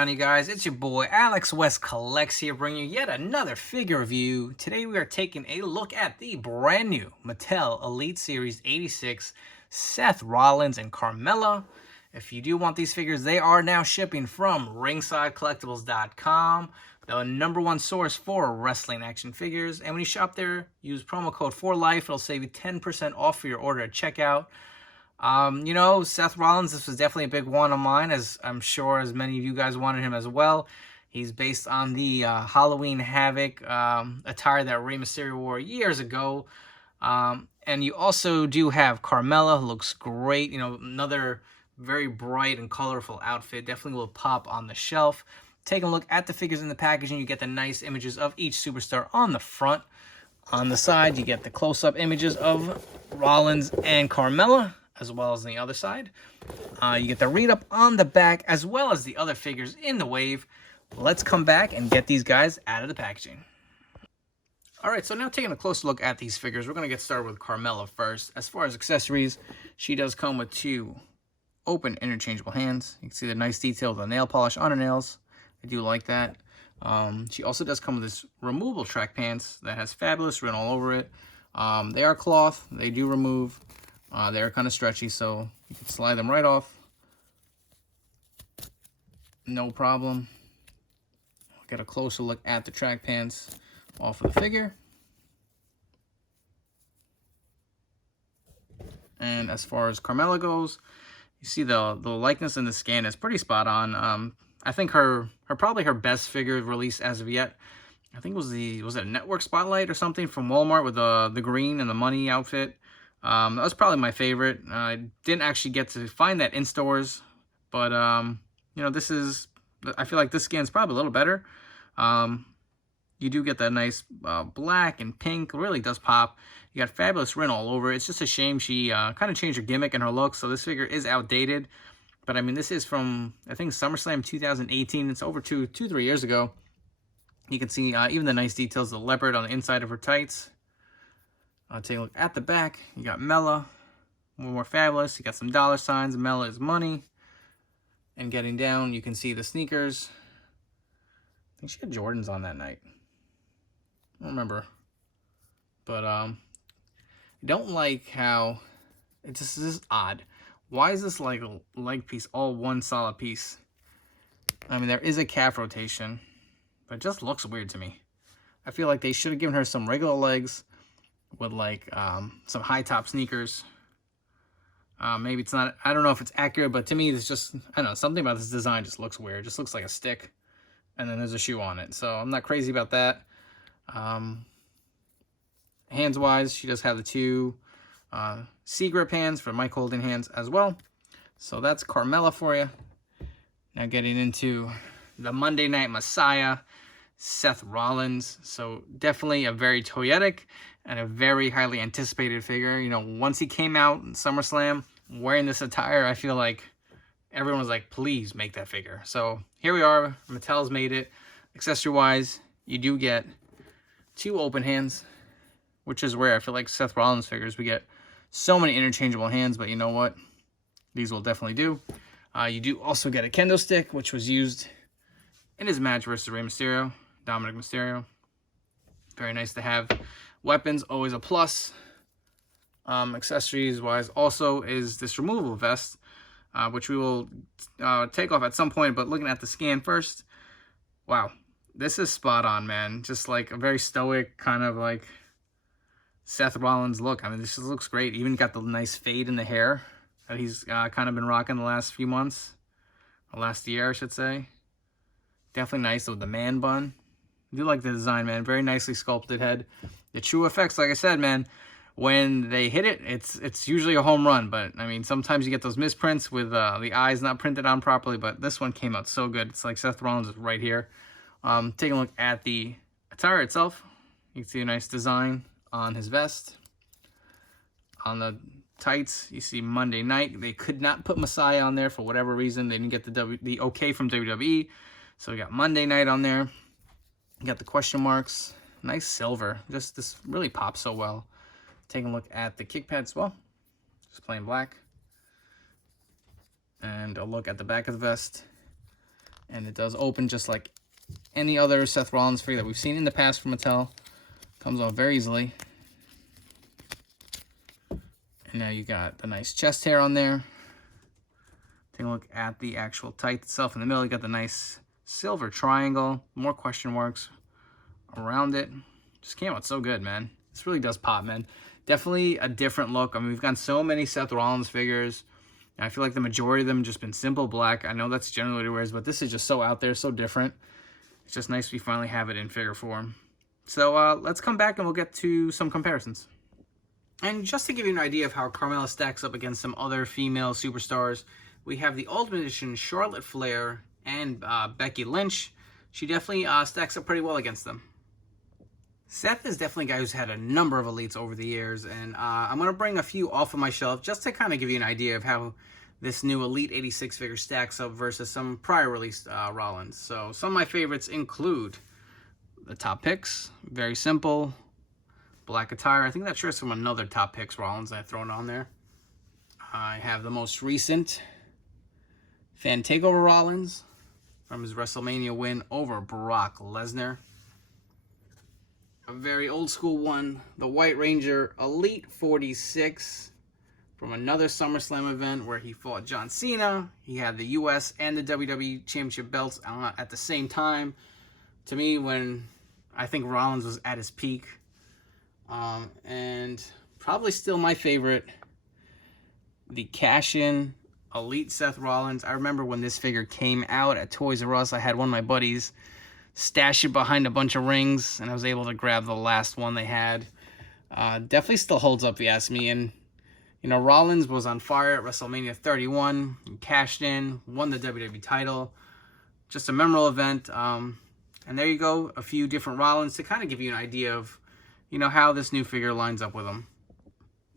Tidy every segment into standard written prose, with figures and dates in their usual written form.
on, you guys? It's your boy Alex West Collects here, bringing you yet another figure review. Today we are taking a look at the brand new Mattel Elite Series 86 Seth Rollins and Carmella. If you do want these figures, they are now shipping from ringsidecollectibles.com, the #1 source for wrestling action figures. And when you shop there, use promo code 4LIFE. It'll save you 10% off for your order at checkout. You know, Seth Rollins, this was definitely a big one on mine, as I'm sure as many of you guys wanted him as well. He's based on the Halloween Havoc attire that Rey Mysterio wore years ago. And you also do have Carmella, looks great. You know, another very bright and colorful outfit. Definitely will pop on the shelf. Taking a look at the figures in the packaging, you get the nice images of each superstar on the front. On the side, you get the close-up images of Rollins and Carmella, as well as on the other side. You get the read-up on the back, as well as the other figures in the wave. Let's come back and get these guys out of the packaging. All right, so now taking a closer look at these figures, we're going to get started with Carmella first. As far as accessories, she does come with 2 open interchangeable hands. You can see the nice detail of the nail polish on her nails. I do like that. She also does come with this removable track pants that has Fabulous written all over it. They are cloth. They do remove. They're kind of stretchy, so you can slide them right off. No problem. Get a closer look at the track pants off of the figure. And as far as Carmella goes, you see the likeness in the scan is pretty spot on. I think probably her best figure released as of yet. I think was it a Network Spotlight or something from Walmart with the green and the money outfit. That was probably my favorite. I didn't actually get to find that in stores, but you know, I feel like this scan's probably a little better. You do get that nice black and pink. It really does pop. You got Fabulous written all over. It's just a shame she kind of changed her gimmick and her look, so this figure is outdated. But I mean, this is from, I think, SummerSlam 2018. It's over 3 years ago. You can see even the nice details of the leopard on the inside of her tights. Take a look at the back. You got Mella, more Fabulous. You got some dollar signs. Mella is money. And getting down, you can see the sneakers. I think she had Jordans on that night. I don't remember. But I don't like how it just is odd. Why is this like a leg piece all one solid piece? I mean, there is a calf rotation, but it just looks weird to me. I feel like they should have given her some regular legs with like some high top sneakers. Maybe it's not, I don't know if it's accurate, but to me it's just, I don't know, something about this design just looks weird. It just looks like a stick and then there's a shoe on it. So I'm not crazy about that. Hands wise, she does have the 2 C-grip hands for mic holding hands as well. So that's Carmella for you. Now getting into the Monday Night Messiah, Seth Rollins. So definitely a very toyetic and a very highly anticipated figure. You know, once he came out in SummerSlam wearing this attire, I feel like everyone was like, please make that figure. So here we are. Mattel's made it. Accessory-wise, you do get 2 open hands, which is rare. I feel like Seth Rollins figures, we get so many interchangeable hands, but you know what? These will definitely do. You do also get a kendo stick, which was used in his match versus Rey Mysterio, Dominic Mysterio. Very nice to have. Weapons, always a plus. Accessories-wise also is this removable vest, which we will take off at some point, but looking at the scan first, wow. This is spot on, man. Just like a very stoic kind of like Seth Rollins look. I mean, this just looks great. Even got the nice fade in the hair that he's kind of been rocking the last few months. Or last year, I should say. Definitely nice with the man bun. I do like the design, man. Very nicely sculpted head. The true effects, like I said, man, when they hit it, it's usually a home run. But, I mean, sometimes you get those misprints with the eyes not printed on properly. But this one came out so good. It's like Seth Rollins is right here. Taking a look at the attire itself. You can see a nice design on his vest. On the tights, you see Monday Night. They could not put Messiah on there for whatever reason. They didn't get the okay from WWE. So we got Monday Night on there. You got the question marks. Nice silver. Just this really pops so well. Taking a look at the kick pads as well. Just plain black. And a look at the back of the vest. And it does open just like any other Seth Rollins figure that we've seen in the past from Mattel. Comes off very easily. And now you got the nice chest hair on there. Take a look at the actual tight itself in the middle. You got the nice silver triangle. More question marks around it. Just came out so good, man. This really does pop, man. Definitely a different look. I mean, we've gotten so many Seth Rollins figures. I feel like the majority of them just been simple black. I know that's generally what he wears, but this is just so out there, so different. It's just nice we finally have it in figure form. So let's come back and we'll get to some comparisons. And just to give you an idea of how Carmella stacks up against some other female superstars, we have the Ultimate Edition Charlotte Flair and Becky Lynch. She definitely stacks up pretty well against them. Seth is definitely a guy who's had a number of elites over the years, and I'm going to bring a few off of my shelf just to kind of give you an idea of how this new Elite 86 figure stacks up versus some prior released Rollins. So some of my favorites include the Top Picks, very simple, black attire. I think that shirt's from another Top Picks Rollins I've thrown on there. I have the most recent Fan Takeover Rollins from his WrestleMania win over Brock Lesnar. A very old school one, the White Ranger Elite 46 from another SummerSlam event where he fought John Cena. He had the US and the WWE Championship belts at the same time. To me, when I think Rollins was at his peak. And probably still my favorite, the cash-in Elite Seth Rollins. I remember when this figure came out at Toys R Us, I had one of my buddies stash it behind a bunch of rings, and I was able to grab the last one they had. Definitely still holds up, if you ask me. And, you know, Rollins was on fire at WrestleMania 31, and cashed in, won the WWE title. Just a memorable event. And there you go, a few different Rollins to kind of give you an idea of, you know, how this new figure lines up with him.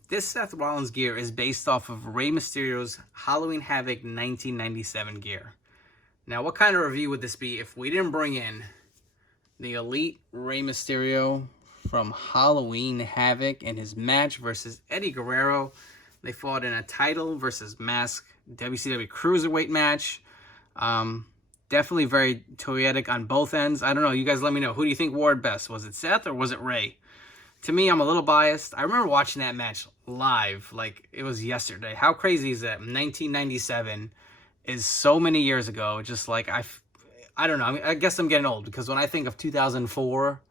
This Seth Rollins gear is based off of Rey Mysterio's Halloween Havoc 1997 gear. Now, what kind of review would this be if we didn't bring in the Elite Rey Mysterio from Halloween Havoc in his match versus Eddie Guerrero? They fought in a title versus mask WCW Cruiserweight match. Definitely very toyetic on both ends. I don't know. You guys let me know. Who do you think wore it best? Was it Seth or was it Rey? To me, I'm a little biased. I remember watching that match live like it was yesterday. How crazy is that? 1997 is so many years ago. Just like, I don't know. I mean, I guess I'm getting old because when I think of 2004,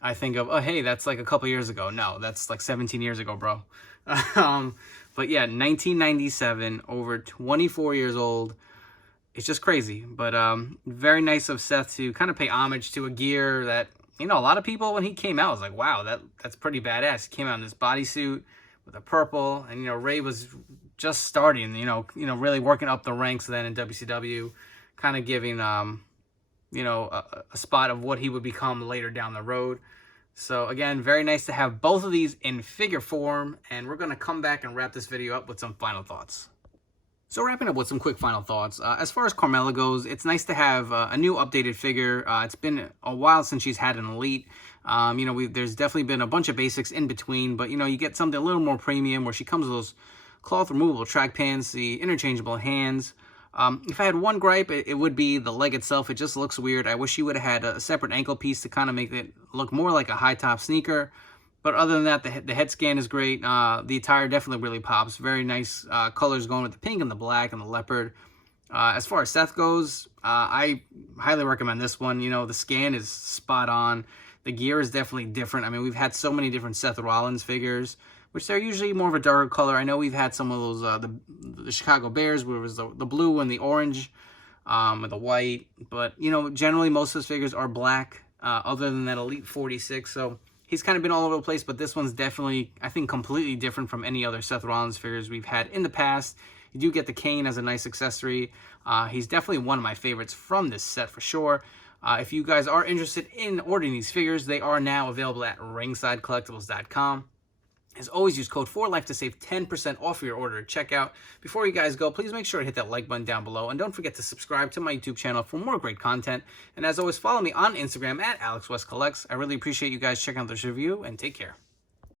I think of, oh, hey, that's like a couple years ago. No, that's like 17 years ago, bro. But yeah, 1997, over 24 years old. It's just crazy. But very nice of Seth to kind of pay homage to a gear that, you know, a lot of people, when he came out, was like, wow, that's pretty badass. He came out in this bodysuit with a purple, and, you know, Rey was just starting, you know, really working up the ranks then in WCW, kind of giving, you know, a spot of what he would become later down the road. So, again, very nice to have both of these in figure form, and we're going to come back and wrap this video up with some final thoughts. So wrapping up with some quick final thoughts. As far as Carmella goes, it's nice to have a new updated figure. It's been a while since she's had an Elite. You know, there's definitely been a bunch of basics in between, but, you know, you get something a little more premium where she comes with those cloth removable track pants, the interchangeable hands. If I had one gripe, it would be the leg itself. It just looks weird. I wish she would have had a separate ankle piece to kind of make it look more like a high-top sneaker. But other than that, the head scan is great. The attire definitely really pops. Very nice colors going with the pink and the black and the leopard. As far as Seth goes, I highly recommend this one. You know, the scan is spot on. The gear is definitely different. I mean, we've had so many different Seth Rollins figures, which they're usually more of a darker color. I know we've had some of those, the Chicago Bears, where it was the blue and the orange and the white. But, you know, generally most of his figures are black, other than that Elite 46. So he's kind of been all over the place, but this one's definitely, I think, completely different from any other Seth Rollins figures we've had in the past. You do get the cane as a nice accessory. He's definitely one of my favorites from this set for sure. If you guys are interested in ordering these figures, they are now available at ringsidecollectibles.com. As always, use code 4LIFE to save 10% off your order at checkout. Before you guys go, please make sure to hit that like button down below. And don't forget to subscribe to my YouTube channel for more great content. And as always, follow me on Instagram at AlexWestCollects. I really appreciate you guys checking out this review, and take care.